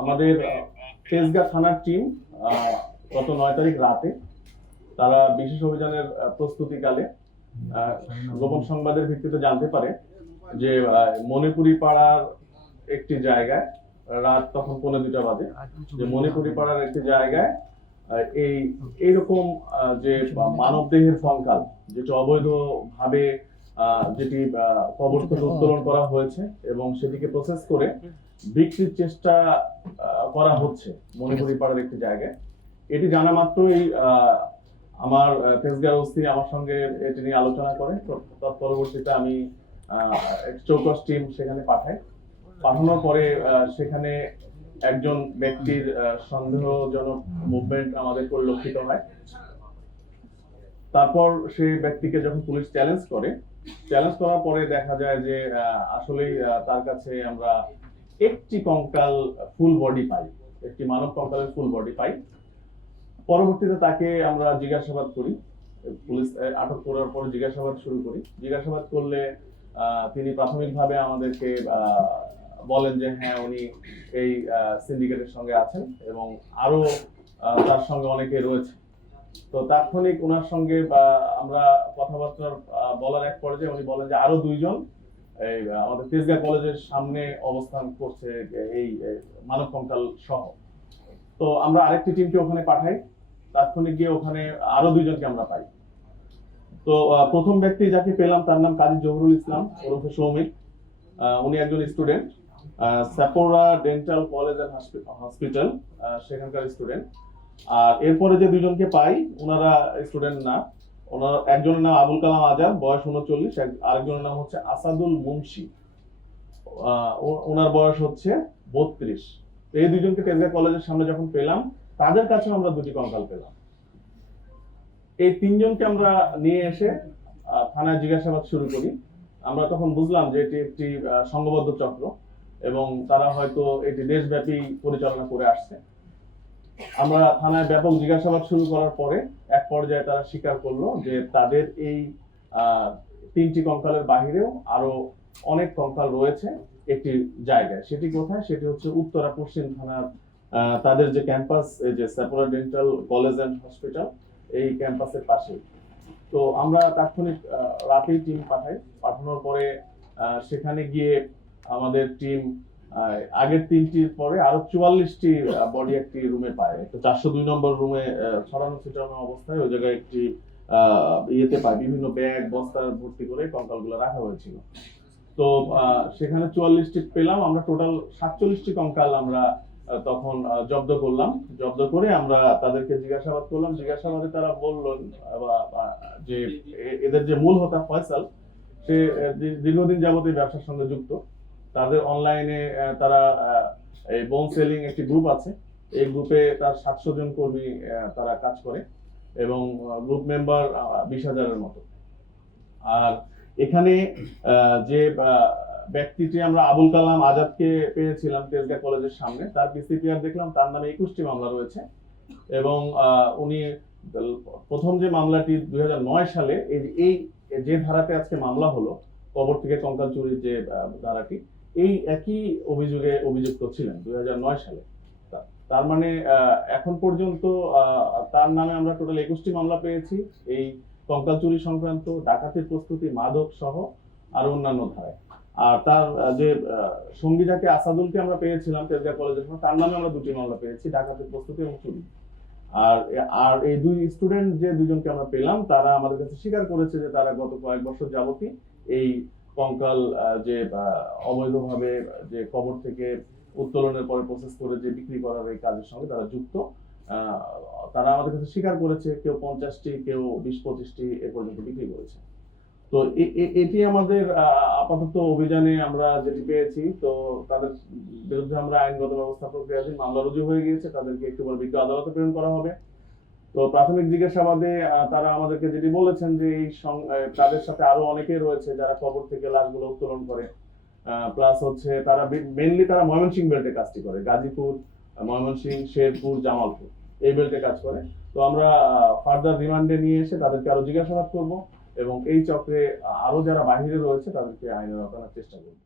আমাদের তেজগাঁ থানার টিম গত 9 তারিখ রাতে তারা বিশেষ অভিযানের প্রস্তুতিকালে গোপন সংবাদের ভিত্তিতে জানতে পারে যে মণিপুরি পাড়ার একটি জায়গায় রাত তখন 2:45 বাজে, যে মণিপুরি পাড়ার একটি জায়গায় এইরকম যে মানবদেহের কঙ্কাল যেটি অবৈধভাবে যেটি কবর থেকে উত্তোলন করা হয়েছে এবং সেটিকে প্রসেস করে বিক্রির চেষ্টা করা হচ্ছে মণিপুরি পাড়ার একটি জায়গায়। এটি জানা মাত্রই আমার তেজগাঁর ওসি আমার সঙ্গে এটি নিয়ে আলোচনা করে। তৎপরবর্তীতে আমি চৌকস টিম সেখানে পাঠাই। পাঠানোর পরে সেখানে একজন ব্যক্তির সন্দেহজনক মুভমেন্ট আমাদের পরিলক্ষিত হয়। তারপর সেই ব্যক্তিকে যখন পুলিশ চ্যালেঞ্জ করার পরে দেখা যায় যে আসলেই তার কাছে আমরা একটি কঙ্কাল ফুল বডি পাই, একটি মানব কঙ্কালের ফুল বডি পাই। পরবর্তীতে তাকে আমরা জিজ্ঞাসাবাদ করি, পুলিশ আটক করার পর জিজ্ঞাসাবাদ শুরু করি। জিজ্ঞাসাবাদ করলে তিনি প্রাথমিকভাবে আমাদেরকে বলেন যে হ্যাঁ, উনি এই সিন্ডিকেটের সঙ্গে আছেন এবং আরো তার সঙ্গে অনেকে রয়েছে। তো তাৎক্ষণিক ওনার সঙ্গে আমরা কথাবার্তা বলার এক পর্যায়ে উনি বলেন যে আরো 2 জন আমাদের তেজগাঁ কলেজের সামনে অবস্থান করছে এই মানব কঙ্কাল সহ। তো আমরা আরেকটি টিমকে ওখানে পাঠাই। তাৎক্ষণিক গিয়ে ওখানে আরো 2 জনকে আমরা পাই। তো প্রথম ব্যক্তি যাকে পেলাম তার নাম কাজী জহুরুল ইসলাম ওরফে সৌমিক। উনি একজন স্টুডেন্ট, সাপোরা ডেন্টাল কলেজ এন্ড হসপিটাল সেখানকার স্টুডেন্ট। আর এরপরে যে 2 জনকে পাই ওনারা স্টুডেন্ট না। ওনার একজনের নাম আবুল কালাম আজাদ, বয়স 39, আরেকজনের নাম হচ্ছে আসাদুল মুন্সি, ওনার বয়স হচ্ছে 32। এই 2 জনকে তেজগাঁ কলেজের সামনে যখন পেলাম তাদের কাছে আমরা 2টি কঙ্কাল পেলাম। এই 3 জনকে আমরা নিয়ে এসে থানায় জিজ্ঞাসাবাদ শুরু করি। আমরা তখন বুঝলাম যে এটি একটি সংঘবদ্ধ চক্র এবং তারা হয়তো এটি দেশব্যাপী পরিচালনা করে আসছে। আমরা থানায় ব্যাপক জিজ্ঞাসাবাদ শুরু করার পরে এক পর্যায়ে তারা স্বীকার করলো যে তাদের এই 3টি কঙ্কালের বাহিরেও আরো অনেক কঙ্কাল রয়েছে একটি জায়গায়। সেটি কোথায়? সেটি হচ্ছে উত্তরা পশ্চিম থানার তাদের যে ক্যাম্পাস, যে সাপোরা ডেন্টাল কলেজ এন্ড হসপিটাল, এই ক্যাম্পাসের পাশে। তো আমরা তাৎক্ষণিক রাতেই টিম পাঠাই। পাঠানোর পরে সেখানে গিয়ে আমাদের টিম আগের 3টির পরে আরো 44টি বডি একটি রুমে পায়। তো 402 নম্বর রুমে ছড়ানো ছিটানো অবস্থায় ওই জায়গায় একটি ইয়েতে পায়, বিভিন্ন ব্যাগ বস্তা ভর্তি করে কঙ্কালগুলো রাখা হয়েছিল। তো সেখানে 44টি পেলাম। আমরা টোটাল 47টি কঙ্কাল আমরা তখন জব্দ করলাম। জব্দ করে আমরা তাদেরকে জিজ্ঞাসাবাদ করলাম। জিজ্ঞাসাবাদে তারা বললেন যে এদের যে মূল হোতা ফয়সাল, সে দীর্ঘদিন যাবত এই ব্যবসার সঙ্গে যুক্ত। তাদের অনলাইনে তারা এই বোন সেলিং একটি গ্রুপ আছে, এই গ্রুপে তার 700 জন কর্মী তারা কাজ করে এবং গ্রুপ মেম্বার 20,000-এর মতো। আর এখানে যে ব্যক্তিটি আমরা আবুল কালাম আজাদকে পেয়েছিলাম তেজগাঁ কলেজের সামনে, তার পিসিপিআর দেখলাম তার নামে 21টি মামলা রয়েছে এবং উনি প্রথম যে মামলাটি 2009 সালে এই যে ধারাতে আজকে মামলা হলো, কবর থেকে কঙ্কাল চুরির যে ধারাটি, এই একই অভিযোগে অভিযুক্ত ছিলেন 2009 সালে। তার মানে এখন পর্যন্ত তার নামে আমরা টোটাল 21টি মামলা পেয়েছি এই কঙ্কাল চুরি সংক্রান্ত, ডাকাতির প্রস্তুতি, মাদক সহ আরো অন্যান্য ধারায়। আর তার যে সঙ্গী যাকে আসাদুলকে আমরা পেয়েছিলাম তেজগাঁ কলেজের সময়, তার নামে আমরা 2টি মামলা পেয়েছি, ডাকাতির প্রস্তুতি এবং চুরি। আর এই 2 স্টুডেন্ট যে 2 জনকে আমরা পেলাম তারা আমাদের কাছে স্বীকার করেছে যে তারা গত কয়েক বছর যাবতই এই কঙ্কাল যে অবৈধভাবে যে কবর থেকে উত্তোলনের পরে প্রসেস করে যে বিক্রি করার এই কাজের সঙ্গে তারা যুক্ত। তারা আমাদের কাছে স্বীকার করেছে, কেউ 50টি, কেউ 20-25টি এ পর্যন্ত বিক্রি করেছে। তো এটি আমাদের আপাতত অভিযানে আমরা যেটি পেয়েছি। তো তাদের বিরুদ্ধে আমরা আইনগত ব্যবস্থা প্রক্রিয়াধীন, মামলা রুজু হয়ে গিয়েছে, তাদেরকে একটু পরে বিজ্ঞ আদালতে প্রেরণ করা হবে। তো প্রাথমিক জিজ্ঞাসাবাদে তারা আমাদেরকে যেটি বলেছেন যে এই তাদের সাথে আরো অনেকে রয়েছে যারা কবর থেকে লাশগুলো উত্তোলন করে। প্লাস হচ্ছে তারা মেইনলি তারা ময়মনসিংহ বেল্টে কাজটি করে, গাজীপুর, ময়মনসিংহ, শেরপুর, জামালপুর এই বেল্টে কাজ করে। তো আমরা ফার্দার রিমান্ডে নিয়ে এসে তাদেরকে আরো জিজ্ঞাসাবাদ করব এবং এই চক্রে আরো যারা বাহিরে রয়েছে তাদেরকে আইনের আওতায় আনার চেষ্টা করব।